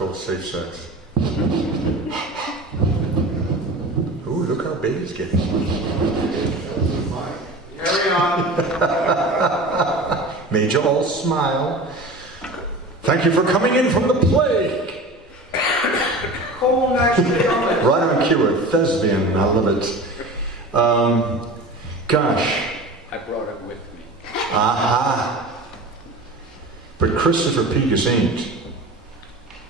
called safe sex. Ooh, look how big it's getting. Carry on. Made you all smile. Thank you for coming in from the plague. Cold actually on it. Right on cue, a thespian. I love it. Gosh. I brought it with me. Aha. But Christopher Pegas ain't.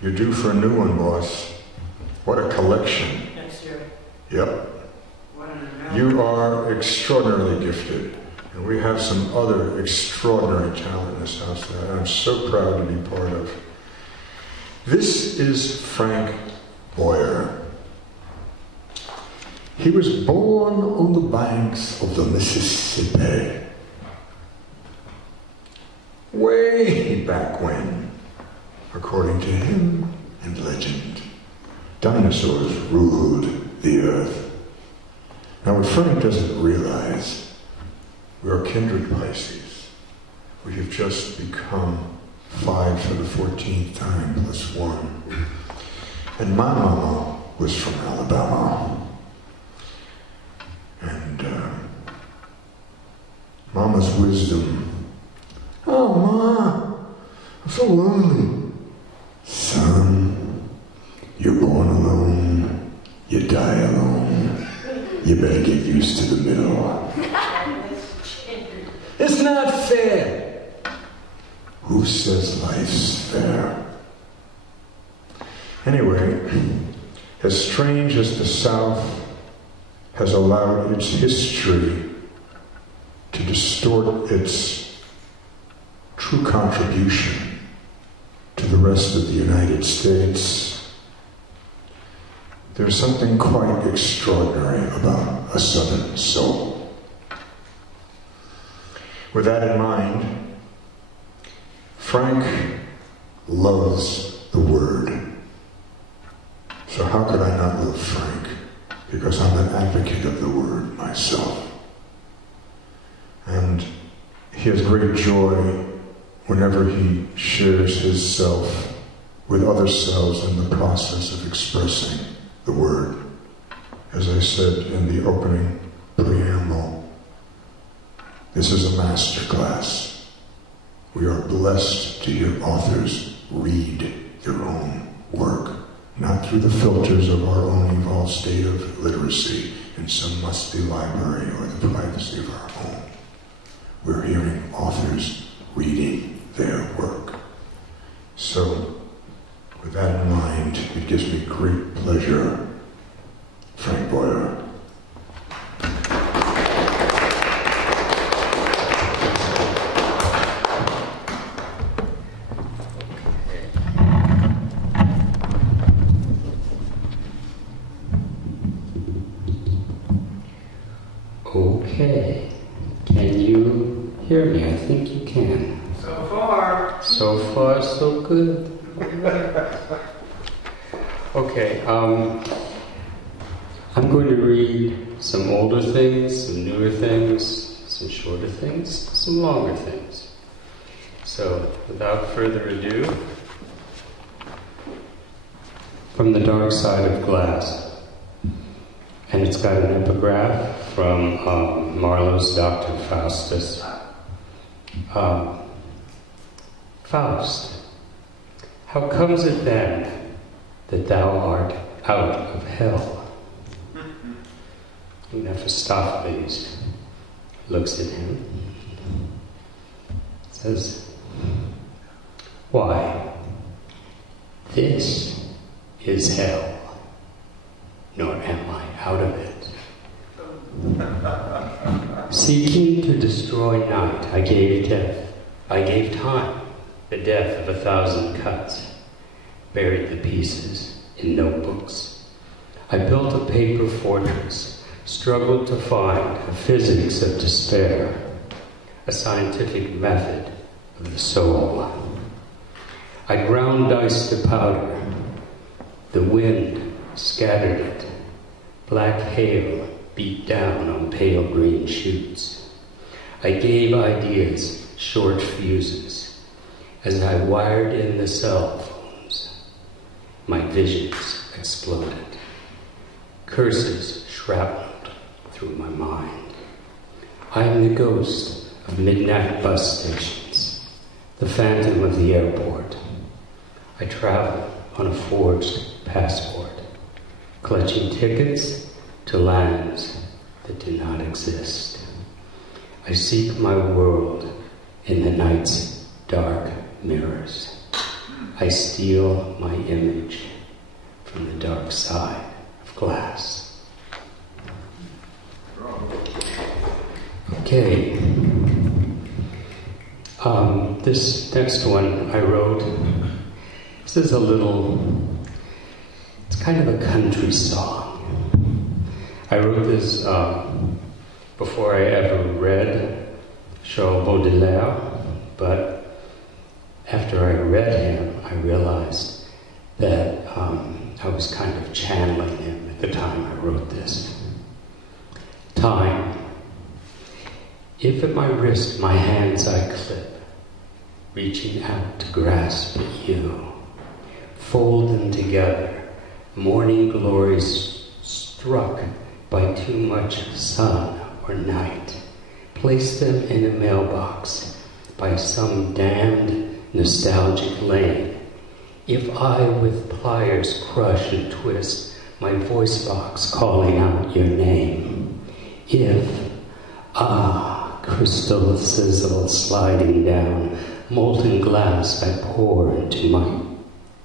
You're due for a new one, boss. What a collection. Next year. Yep. You are extraordinarily gifted. And we have some other extraordinary talent in this house that I'm so proud to be part of. This is Frank Boyer. He was born on the banks of the Mississippi. Way back when, according to him and legend, dinosaurs ruled the earth. Now what Frank doesn't realize, we are kindred Pisces. We have just become 5 for the 14th time plus 1. And my mama was from Alabama. And Mama's wisdom. Oh, Ma, I'm so lonely. Son, you're born alone. You die alone. You better get used to the middle. It's not fair. Who says life's fair? Anyway, as strange as the South has allowed its history to distort its true contribution to the rest of the United States, there's something quite extraordinary about a Southern soul. With that in mind, Frank loves the Word. So how could I not love Frank? Because I'm an advocate of the Word myself. And he has great joy whenever he shares his self with other selves in the process of expressing the Word. As I said in the opening preamble, this is a master class. We are blessed to hear authors read their own work, not through the filters of our own evolved state of literacy in some musty library or the privacy of our home. We're hearing authors reading their work. So, with that in mind, it gives me great pleasure, Frank Boyer. Okay. Can you hear me? I think you can. So far. So far, so good. Okay, I'm going to read some older things, some newer things, some shorter things, some longer things. So, without further ado, From the Dark Side of Glass. And it's got an epigraph from Marlowe's Dr. Faustus. Faust, how comes it then that thou art out of hell? And Mephistopheles looks at him, says, why, this is hell, nor am I out of it. Seeking to destroy night, I gave death, I gave time, the death of 1,000 cuts, buried the pieces in notebooks. I built a paper fortress, struggled to find a physics of despair, a scientific method of the soul. I ground dice to powder. The wind scattered it. Black hail beat down on pale green shoots. I gave ideas short fuses as I wired in the cell phones. my visions exploded. Curses shrapneled through my mind. I am the ghost of midnight bus stations, the phantom of the airport. I travel on a forged passport, clutching tickets to lands that do not exist. I seek my world in the night's dark mirrors. I steal my image from the dark side of glass. Okay. This next one I wrote. This is it's kind of a country song. I wrote this before I ever read Charles Baudelaire, but after I read him, I realized that I was kind of channeling him at the time I wrote this. Time. If at my wrist my hands I clip, reaching out to grasp at you, fold them together, morning glories struck by too much sun or night, place them in a mailbox by some damned nostalgic lane. If I with pliers crush and twist my voice box calling out your name, if, crystal sizzle sliding down, molten glass I pour into my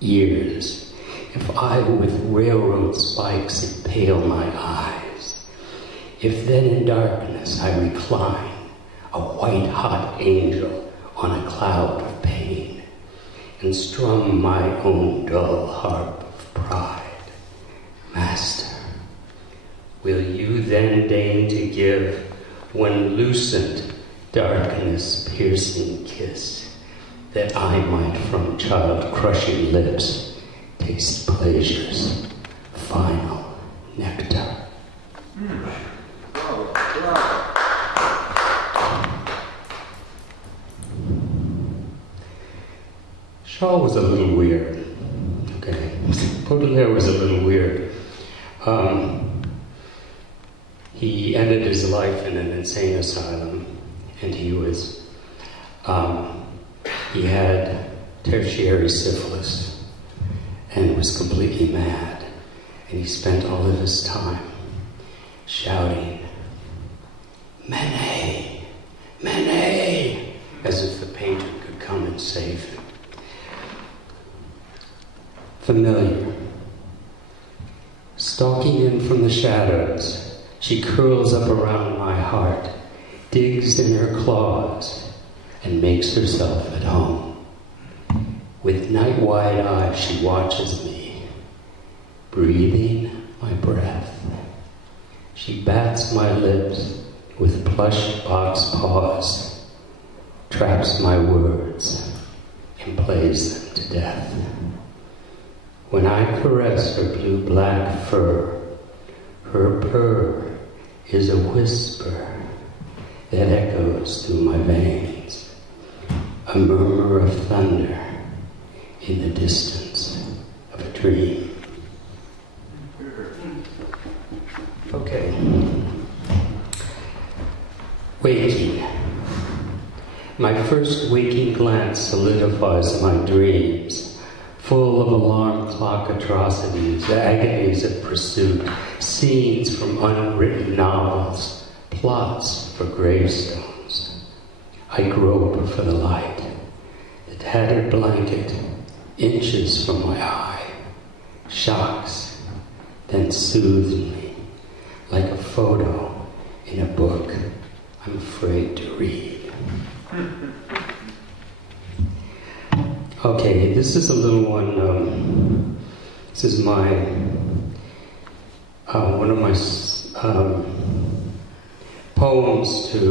ears, if I with railroad spikes impale my eyes, if then in darkness I recline, a white-hot angel on a cloud of pain, and strum my own dull harp of pride, Master, will you then deign to give one lucent, darkness-piercing kiss, that I might from child-crushing lips taste pleasure's final nectar? Shaw was a little weird. Okay, Baudelaire was a little weird. He ended his life in an insane asylum, and he had tertiary syphilis and was completely mad. And he spent all of his time shouting, "Manet! Manet!" as if the painter could come and save him. Familiar. Stalking in from the shadows, she curls up around my heart, digs in her claws, and makes herself at home. With night-wide eyes, she watches me, breathing my breath. She bats my lips with plush box paws, traps my words, and plays them to death. When I caress her blue-black fur, her purr is a whisper that echoes through my veins, a murmur of thunder in the distance of a dream. Okay. Waking. My first waking glance solidifies my dreams, full of alarm clock atrocities, agonies of pursuit, scenes from unwritten novels, plots for gravestones. I grope for the light, the tattered blanket, inches from my eye, shocks, then soothes me, like a photo in a book I'm afraid to read. Okay, this is a little one. This is my one of my poems to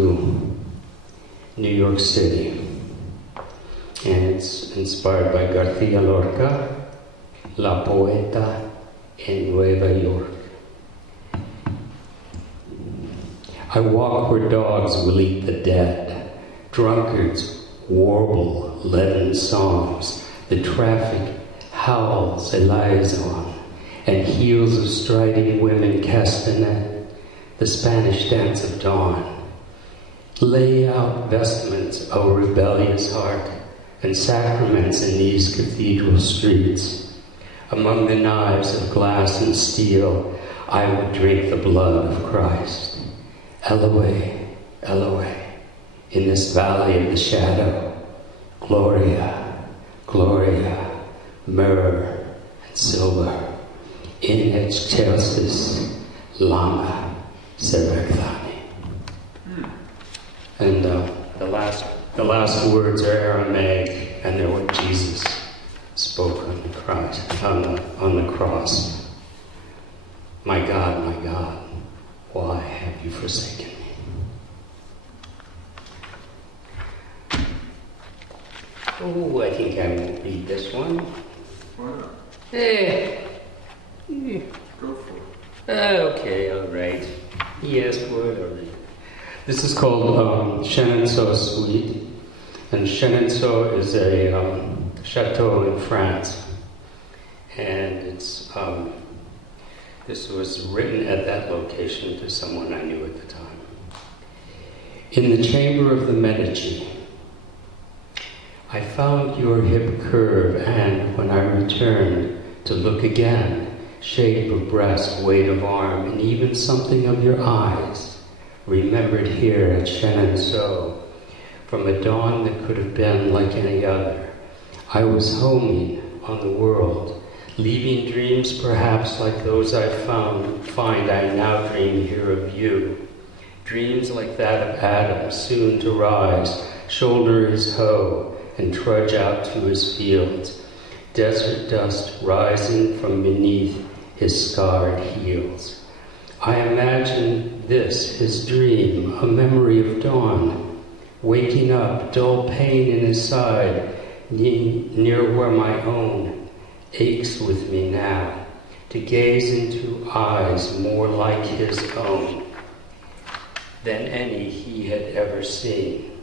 New York City, and it's inspired by García Lorca, La Poeta en Nueva York. I walk where dogs will eat the dead, drunkards warble leaden songs, the traffic howls a liaison, and heels of striding women castanet, the Spanish dance of dawn. Lay out vestments, O rebellious heart, and sacraments in these cathedral streets. Among the knives of glass and steel, I would drink the blood of Christ. Eloi, Eloi, in this valley of the shadow, Gloria, Gloria, myrrh and silver, in excelsis lama sabachthani. And the last words are Aramaic, and they're what Jesus spoke on the cross. My God, why have you forsaken me? Oh, I think I won't read this one. Why not? Eh. Go for it. Okay, all right. Yes, word, all right. This is called Chenonceau Suite, and Chenonceau is a chateau in France, and it's this was written at that location to someone I knew at the time. In the chamber of the Medici, I found your hip curve, and when I returned to look again, shape of breast, weight of arm, and even something of your eyes, remembered here at Chenonceau, from a dawn that could have been like any other. I was homing on the world, leaving dreams perhaps like those I find I now dream here of you. Dreams like that of Adam, soon to rise, shoulder his hoe, and trudge out to his fields. Desert dust rising from beneath his scarred heels. I imagine this, his dream, a memory of dawn, waking up, dull pain in his side, near where my own aches with me now, to gaze into eyes more like his own than any he had ever seen,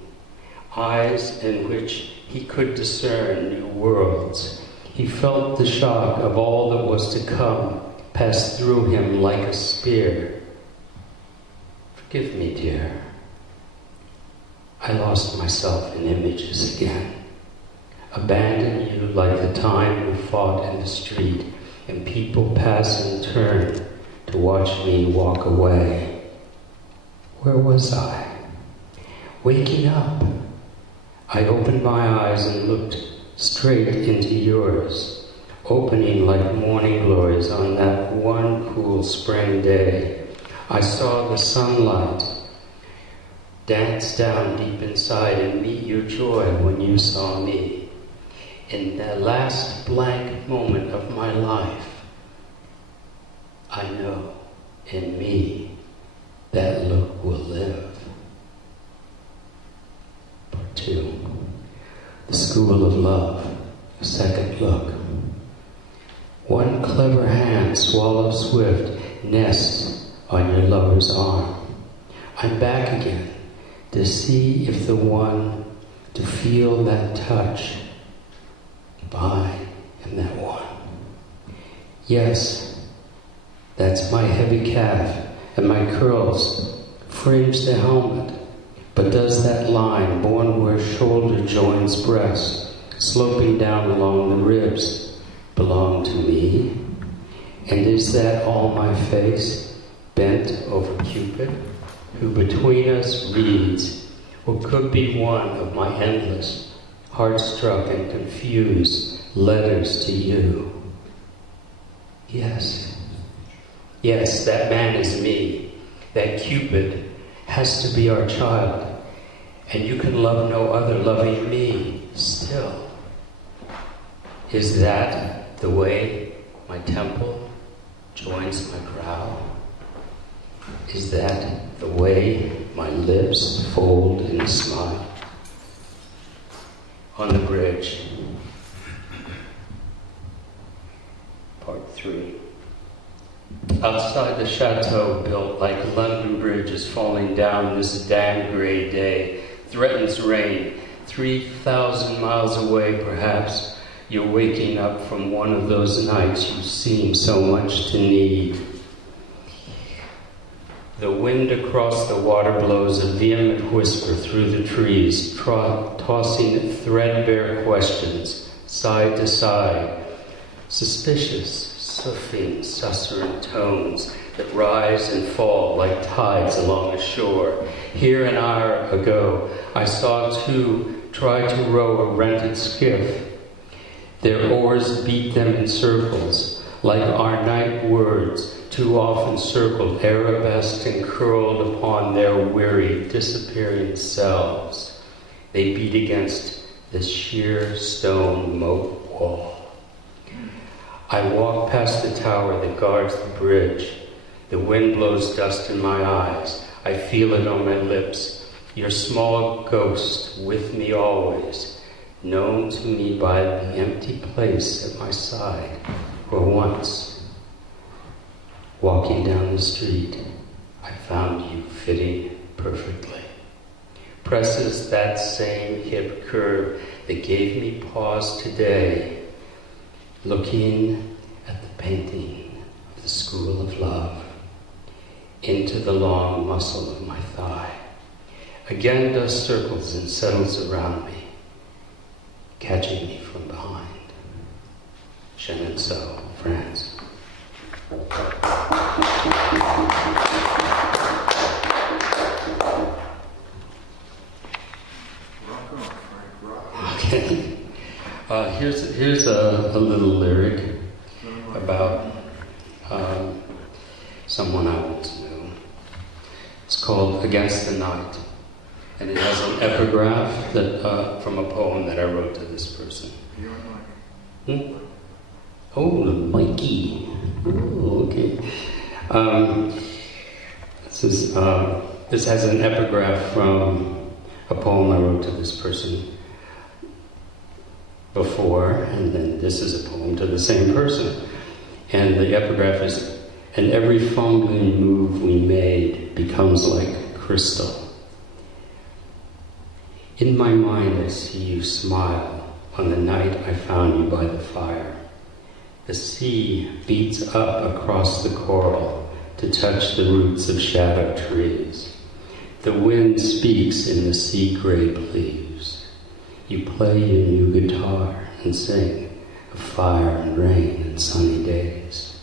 eyes in which he could discern new worlds. He felt the shock of all that was to come pass through him like a spear. Forgive me, dear. I lost myself in images again. Abandoned you like the time we fought in the street, and people passing turned to watch me walk away. Where was I? Waking up. I opened my eyes and looked straight into yours, opening like morning glories on that one cool spring day. I saw the sunlight dance down deep inside and meet your joy when you saw me. In that last blank moment of my life, I know in me that look will live. Part 2. The School of Love, a second look. One clever hand, swallow swift, nests on your lover's arm. I'm back again to see if the one, to feel that touch. I am that one. Yes, that's my heavy calf, and my curls fringe the helmet. But does that line, born where shoulder joins breast, sloping down along the ribs, belong to me? And is that all my face, bent over Cupid, who between us reads what could be one of my endless, heart-struck and confused letters to you? Yes. Yes, that man is me. That Cupid has to be our child. And you can love no other loving me still. Is that the way my temple joins my brow? Is that the way my lips fold in a smile? On the bridge. Part 3. Outside the chateau, built like London Bridge, is falling down this damn gray day, threatens rain. 3,000 miles away, perhaps, You're waking up from one of those nights you seem so much to need. The wind across the water blows a vehement whisper through the trees, tossing threadbare questions side to side, suspicious, susurrant tones that rise and fall like tides along a shore. Here an hour ago, I saw two try to row a rented skiff. Their oars beat them in circles, like our night words, too often circled, arabesqued and curled upon their weary, disappearing selves. They beat against the sheer stone moat wall. I walk past the tower that guards the bridge. The wind blows dust in my eyes. I feel it on my lips. Your small ghost with me always, known to me by the empty place at my side, where once, walking down the street, I found you fitting perfectly. Presses that same hip curve that gave me pause today, looking at the painting of the School of Love, into the long muscle of my thigh. Again dust circles and settles around me, catching me from behind. Chenonceau, France. Rock on, Frank, rock. Okay. Here's a little lyric about someone I once knew. It's called Against the Night. And it has an epigraph that from a poem that I wrote to this person. You and Mike. Oh, Mikey. Oh, okay. This has an epigraph from a poem I wrote to this person before, and then this is a poem to the same person. And the epigraph is, and every fumbling move we made becomes like crystal. In my mind I see you smile on the night I found you by the fire. The sea beats up across the coral to touch the roots of shadow trees. The wind speaks in the sea-grayed leaves. You play your new guitar and sing of fire and rain and sunny days.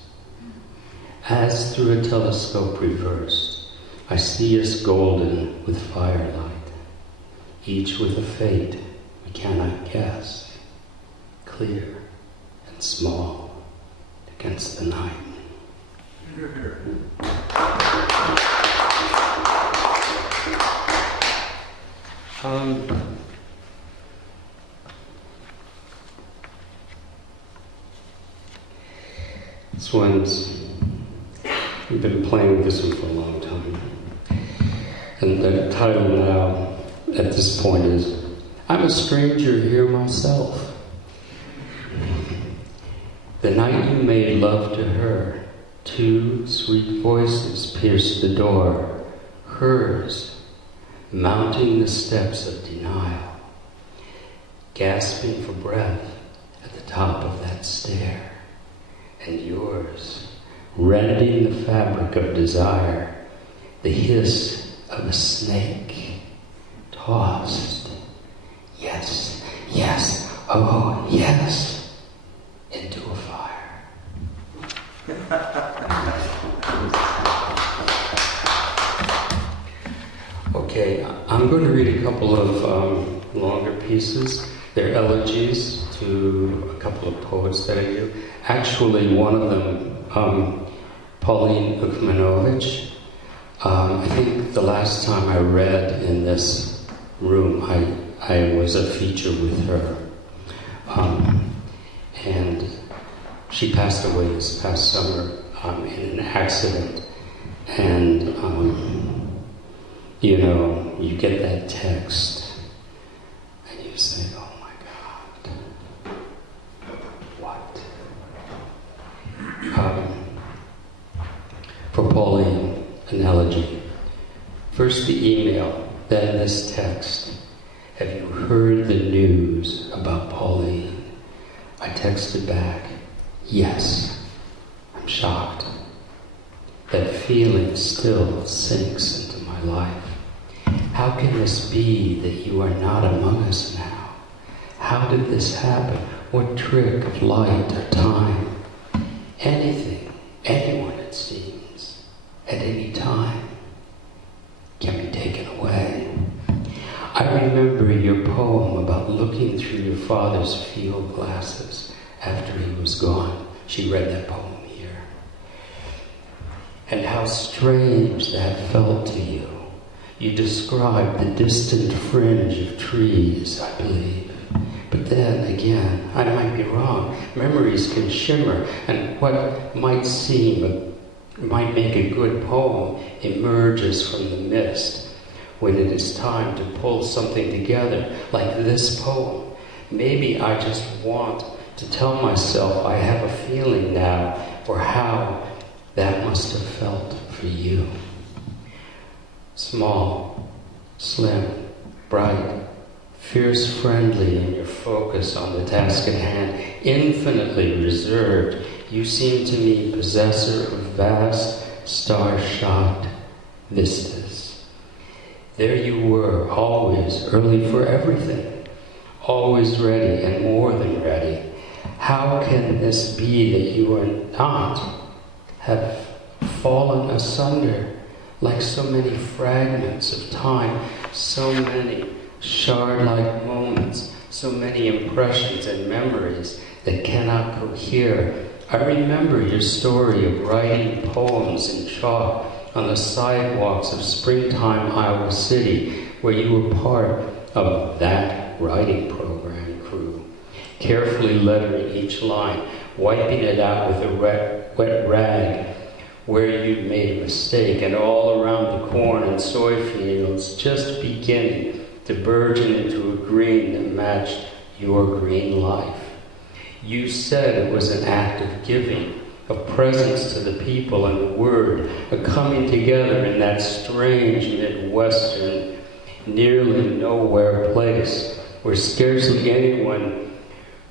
As through a telescope reversed, I see us golden with firelight, each with a fate we cannot guess, clear and small against the night. Here, here. This one's, we've been playing with this one for a long time. And the title now, at this point, is I'm a stranger here myself. The night you made love to her, two sweet voices pierced the door, hers, mounting the steps of denial, gasping for breath at the top of that stair, and yours, rending the fabric of desire, the hiss of a snake, tossed, yes, yes, oh yes, into a fire. Okay, I'm going to read a couple of longer pieces. They're elegies to a couple of poets that I knew. Actually, one of them, Pauline Ukmanovich, I think the last time I read in this room, I was a feature with her. And she passed away this past summer in an accident. And, you know, you get that text and you say, oh my God, what? For Pauline, an elegy. First the email, then this text. Have you heard the news about Pauline? I texted back, yes. I'm shocked. That feeling still sinks into my life. How can this be that you are not among us now? How did this happen? What trick of light or time? Anything, anyone it seems, at any time, can be taken away. I remember your poem about looking through your father's field glasses after he was gone. She read that poem here. And how strange that felt to you. You described the distant fringe of trees, I believe. But then again, I might be wrong. Memories can shimmer, and what might make a good poem emerges from the mist. When it is time to pull something together, like this poem, maybe I just want to tell myself I have a feeling now for how that must have felt for you. Small, slim, bright, fierce, friendly in your focus on the task at hand, infinitely reserved, you seem to me possessor of vast, star-shot vistas. There you were, always early for everything, always ready and more than ready. How can this be that you are not, have fallen asunder like so many fragments of time, so many shard-like moments, so many impressions and memories that cannot cohere? I remember your story of writing poems in chalk on the sidewalks of springtime Iowa City, where you were part of that writing program crew, carefully lettering each line, wiping it out with a wet rag where you'd made a mistake, and all around the corn and soy fields just beginning to burgeon into a green that matched your green life. You said it was an act of giving, of presence to the people and the word, a coming together in that strange Midwestern, nearly nowhere place where scarcely anyone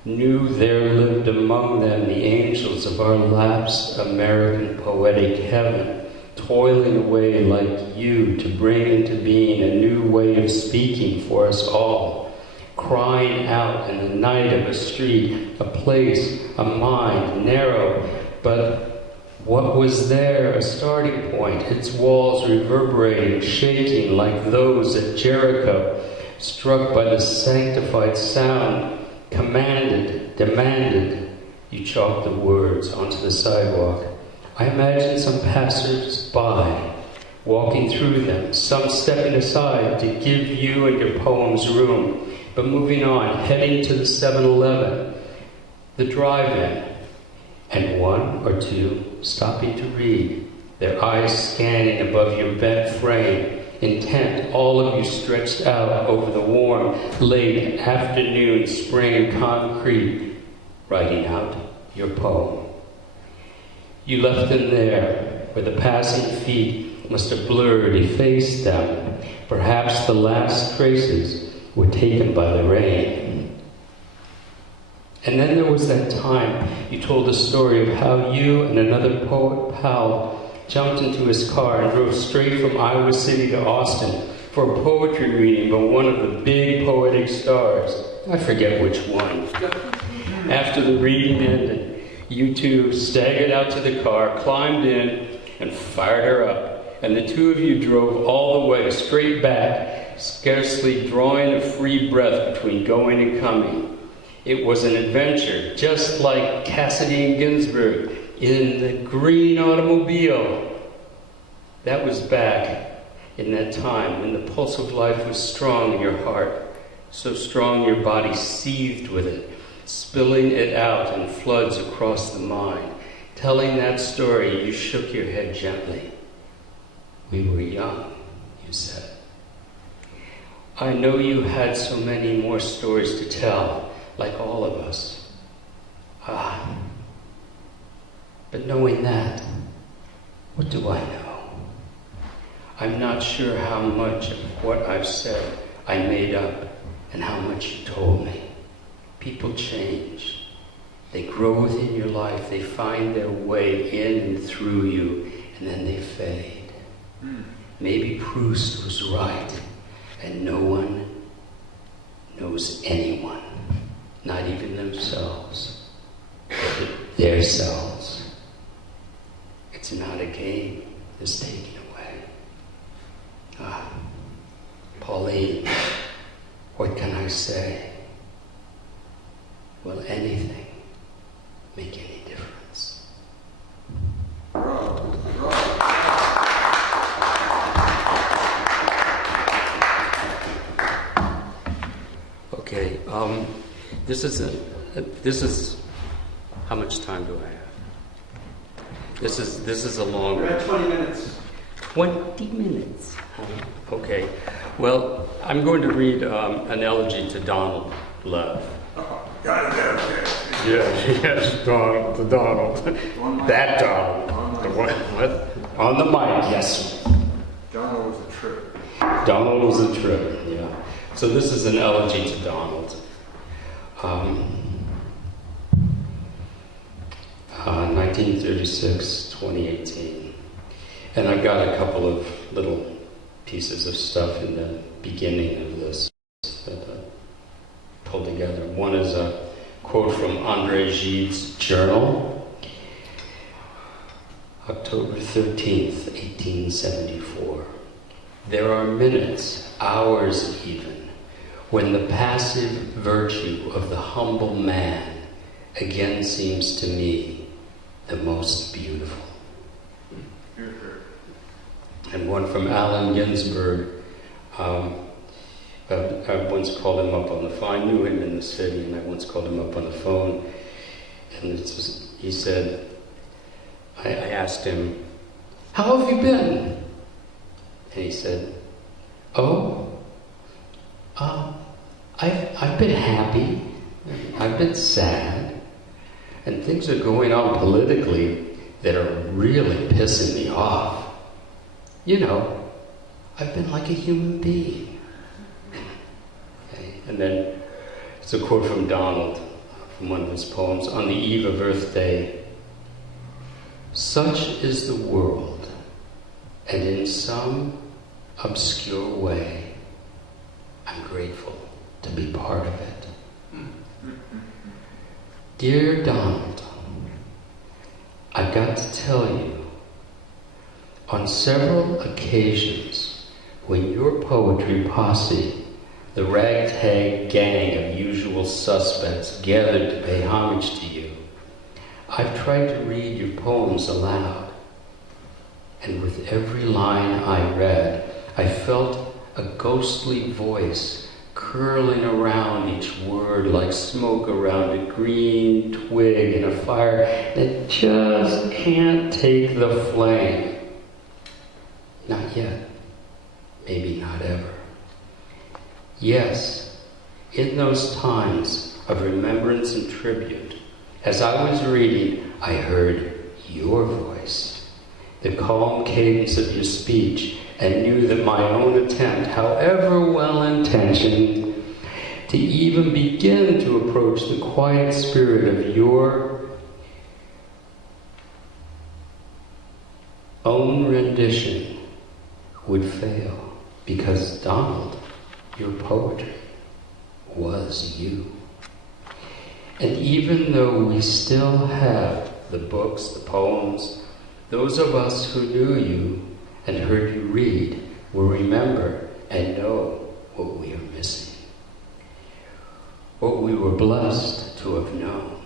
knew there lived among them the angels of our lapsed American poetic heaven, toiling away like you to bring into being a new way of speaking for us all, crying out in the night of a street, a place, a mind, narrow, but what was there, a starting point, its walls reverberating, shaking like those at Jericho, struck by the sanctified sound, commanded, demanded. You chalked the words onto the sidewalk. I imagine some passers-by walking through them, some stepping aside to give you and your poems room, but moving on, heading to the 7-Eleven, the drive-in, and one or two stopping to read, their eyes scanning above your bent frame, intent, all of you stretched out over the warm, late afternoon spring concrete, writing out your poem. You left them there, where the passing feet must have blurred, effaced them. Perhaps the last traces were taken by the rain. And then there was that time you told the story of how you and another poet pal jumped into his car and drove straight from Iowa City to Austin for a poetry reading by one of the big poetic stars. I forget which one. After the reading ended, you two staggered out to the car, climbed in, and fired her up. And the two of you drove all the way straight back, scarcely drawing a free breath between going and coming. It was an adventure, just like Cassidy and Ginsberg in the green automobile. That was back in that time when the pulse of life was strong in your heart, so strong your body seethed with it, spilling it out in floods across the mind. Telling that story, you shook your head gently. We were young, you said. I know you had so many more stories to tell, like all of us. But knowing that, what do I know? I'm not sure how much of what I've said I made up and how much you told me. People change. They grow within your life. They find their way in and through you, and then they fade. Maybe Proust was right, and no one knows anyone, not even themselves, their selves. It's not a game that's taken away. Pauline, what can I say? Will anything make any difference? Okay, this is, how much time do I have? This is a long. We're at 20 minutes. 20 minutes. Okay. Well, I'm going to read an elegy to Donald Love. Got it there. Yes, Donald, to Donald. That Donald. The what? On the mic, yes. Donald was a trip. Donald was a trip, yeah. So this is an elegy to Donald. 1936, 2018. And I've got a couple of little pieces of stuff in the beginning of this that I pulled together. One is a quote from André Gide's journal, October 13th, 1874. There are minutes, hours even, when the passive virtue of the humble man again seems to me the most beautiful. And one from Allen Ginsberg. I once called him up on the phone. I knew him in the city, and I once called him up on the phone. And he said, I asked him, "How have you been?" And he said, I've been happy. I've been sad. And things are going on politically that are really pissing me off. You know, I've been like a human being. Okay. And then it's a quote from Donald, from one of his poems, on the eve of Earth Day. Such is the world, and in some obscure way, I'm grateful to be part of it. Dear Donald, I've got to tell you, on several occasions, when your poetry posse, the ragtag gang of usual suspects, gathered to pay homage to you, I've tried to read your poems aloud. And with every line I read, I felt a ghostly voice curling around each word like smoke around a green twig in a fire that just can't take the flame. Not yet. Maybe not ever. Yes, in those times of remembrance and tribute, as I was reading, I heard your voice, the calm cadence of your speech, and knew that my own attempt, however well-intentioned, to even begin to approach the quiet spirit of your own rendition would fail, because Donald, your poetry was you. And even though we still have the books, the poems, those of us who knew you and heard you read will remember and know what we are missing. What we were blessed to have known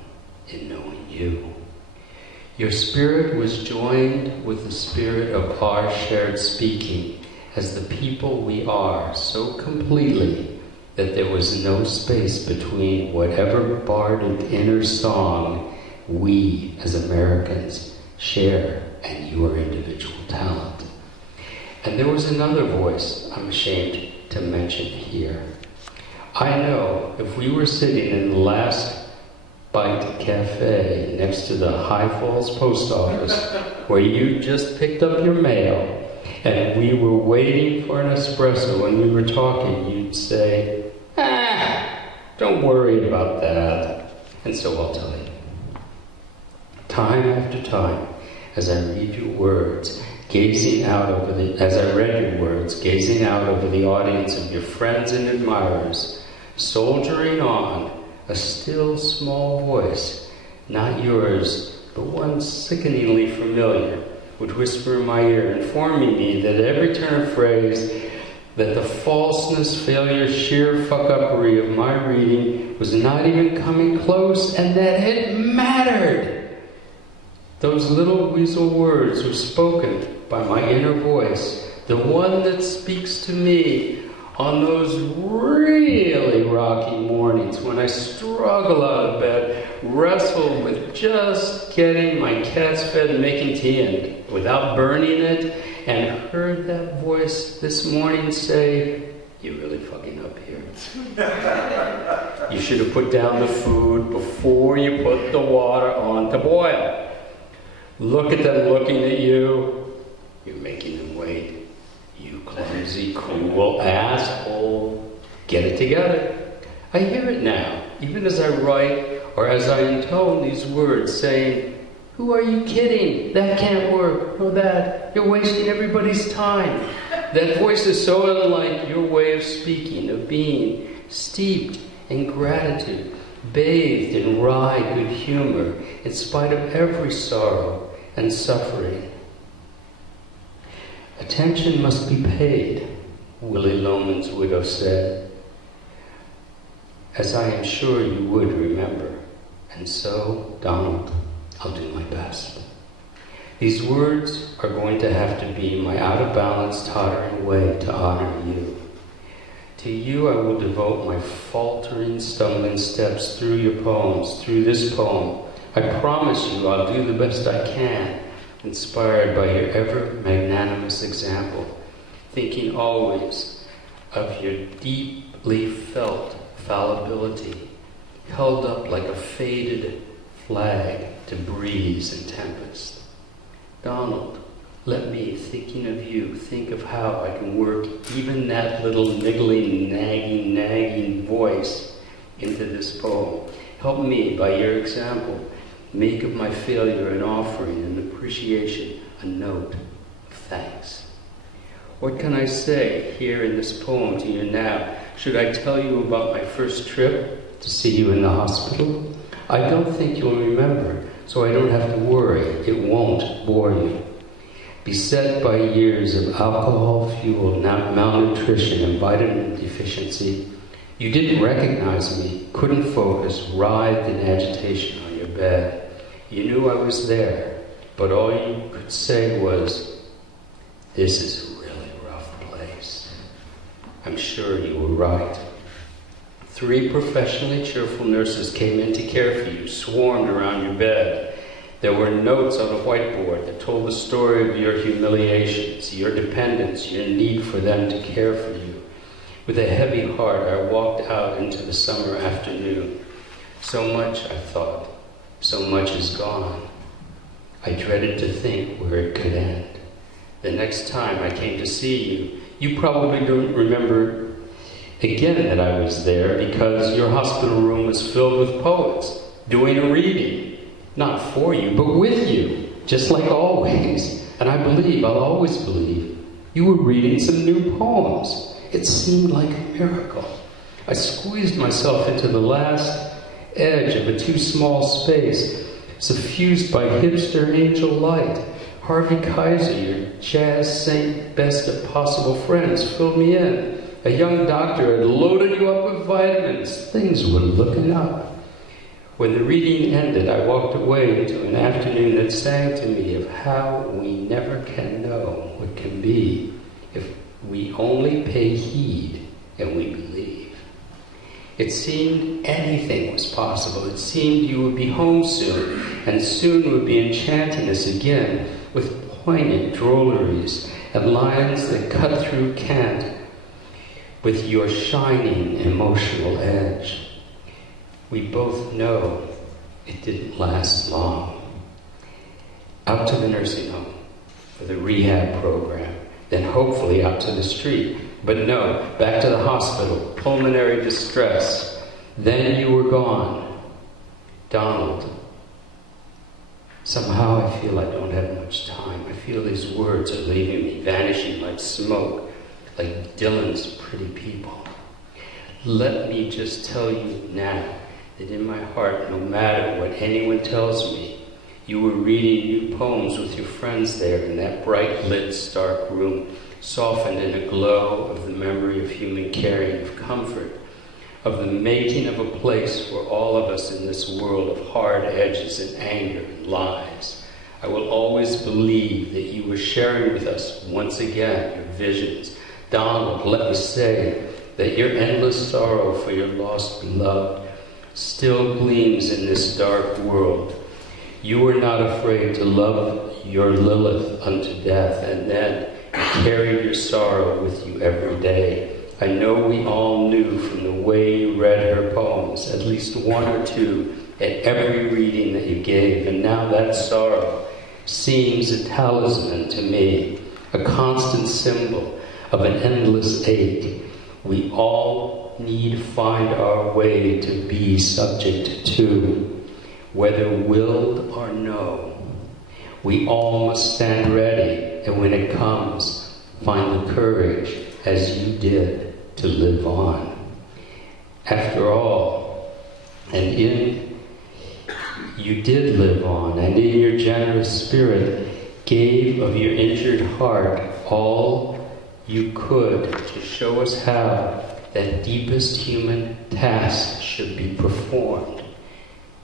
in knowing you. Your spirit was joined with the spirit of our shared speaking as the people we are so completely that there was no space between whatever bardic inner song we as Americans share and your individual talent. And there was another voice I'm ashamed to mention here. I know if we were sitting in the Last Bite Cafe next to the High Falls Post Office where you just picked up your mail and we were waiting for an espresso and we were talking, you'd say, don't worry about that. And so I'll tell you. time after time, as I read your words, gazing out over the audience of your friends and admirers, soldiering on, a still small voice, not yours, but one sickeningly familiar, would whisper in my ear, informing me that at every turn of phrase, that the falseness, failure, sheer fuck-uppery of my reading was not even coming close, and that it mattered. Those little weasel words were spoken by my inner voice, the one that speaks to me on those really rocky mornings when I struggle out of bed, wrestle with just getting my cats fed and making tea and without burning it, and heard that voice this morning say, "You're really fucking up here. You should have put down the food before you put the water on to boil. Look at them looking at you. You're making them wait. You clumsy, cruel asshole. Get it together." I hear it now, even as I write or as I intone these words, saying, "Who are you kidding? That can't work. Or that. You're wasting everybody's time." That voice is so unlike your way of speaking, of being, steeped in gratitude, bathed in wry good humor, in spite of every sorrow and suffering. "Attention must be paid," Willie Loman's widow said, as I am sure you would remember. And so, Donald, I'll do my best. These words are going to have to be my out-of-balance, tottering way to honor you. To you I will devote my faltering, stumbling steps through your poems, through this poem. I promise you I'll do the best I can, inspired by your ever-magnanimous example, thinking always of your deeply felt fallibility, held up like a faded flag to breeze and tempest. Donald, let me, thinking of you, think of how I can work even that little niggling, nagging voice into this poem. Help me, by your example, make of my failure an offering, an appreciation, a note of thanks. What can I say here in this poem to you now? Should I tell you about my first trip to see you in the hospital? I don't think you'll remember, so I don't have to worry. It won't bore you. Beset by years of alcohol-fueled malnutrition and vitamin deficiency, you didn't recognize me, couldn't focus, writhed in agitation on your bed. You knew I was there, but all you could say was, "This is a really rough place." I'm sure you were right. 3 professionally cheerful nurses came in to care for you, swarmed around your bed. There were notes on a whiteboard that told the story of your humiliations, your dependence, your need for them to care for you. With a heavy heart, I walked out into the summer afternoon. So much, I thought, so much is gone. I dreaded to think where it could end. The next time I came to see you, you probably don't remember again that I was there because your hospital room was filled with poets doing a reading. Not for you, but with you, just like always. And I believe, I'll always believe, you were reading some new poems. It seemed like a miracle. I squeezed myself into the last edge of a too small space, suffused by hipster angel light. Harvey Kaiser, your jazz saint best of possible friends, filled me in. A young doctor had loaded you up with vitamins. Things were looking up. When the reading ended, I walked away into an afternoon that sang to me of how we never can know what can be if we only pay heed and we believe. It seemed anything was possible. It seemed you would be home soon, and soon would be enchanting us again with poignant drolleries and lines that cut through cant with your shining emotional edge. We both know it didn't last long. Out to the nursing home for the rehab program, then hopefully out to the street. But no, back to the hospital, pulmonary distress. Then you were gone. Donald, Somehow I feel I don't have much time. I feel these words are leaving me, vanishing like smoke, like Dylan's Pretty People. Let me just tell you now that in my heart, no matter what anyone tells me, you were reading new poems with your friends there in that bright lit, stark room, softened in a glow of the memory of human caring, of comfort, of the making of a place for all of us in this world of hard edges and anger and lies. I will always believe that you were sharing with us once again your visions. Donald, let me say that your endless sorrow for your lost beloved still gleams in this dark world. You were not afraid to love your Lilith unto death, and then you carried your sorrow with you every day. I know we all knew from the way you read her poems, at least one or two, at every reading that you gave, and now that sorrow seems a talisman to me, a constant symbol of an endless ache. We all need to find our way to be subject to, whether willed or no. We all must stand ready, and when it comes, find the courage, as you did, to live on. After all, you did live on, and in your generous spirit gave of your injured heart all you could to show us how that deepest human task should be performed.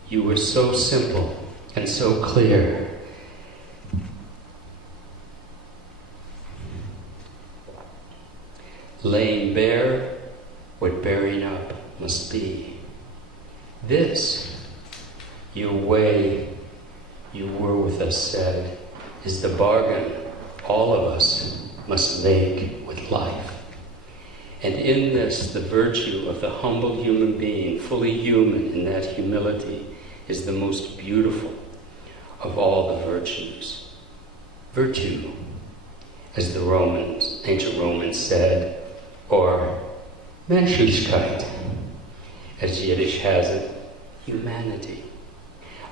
You were so simple and so clear. Laying bare what bearing up must be. This, your way you were with us said, is the bargain all of us must make with life. And in this, the virtue of the humble human being, fully human in that humility, is the most beautiful of all the virtues. Virtue, as the ancient Romans said, or Menschlichkeit, as Yiddish has it, humanity.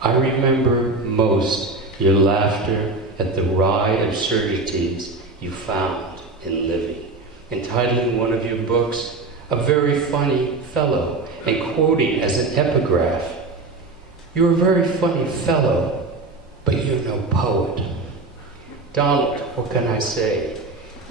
I remember most your laughter at the wry absurdities you found in living, entitling one of your books, "A Very Funny Fellow," and quoting as an epigraph, "You're a very funny fellow, but you're no poet." Donald, what can I say?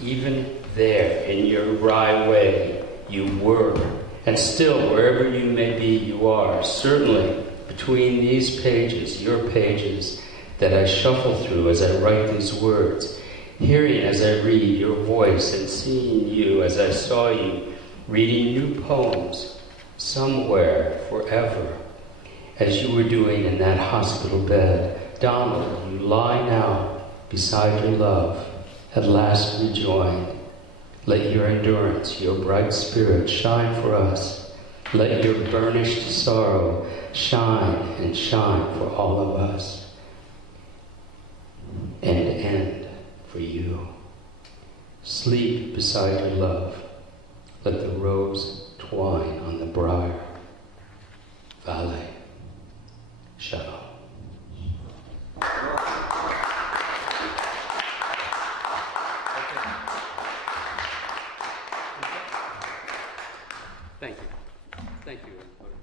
Even there, in your wry way, you were, and still, wherever you may be, you are, certainly between these pages, your pages, that I shuffle through as I write these words, hearing as I read your voice and seeing you as I saw you, reading new poems, somewhere, forever, as you were doing in that hospital bed. Donald, you lie now beside your love, at last rejoined. Let your endurance, your bright spirit shine for us. Let your burnished sorrow shine and shine for all of us. And end for you. Sleep beside your love. Let the rose twine on the briar. Vale. Shalom. Thank you. Thank you, everybody.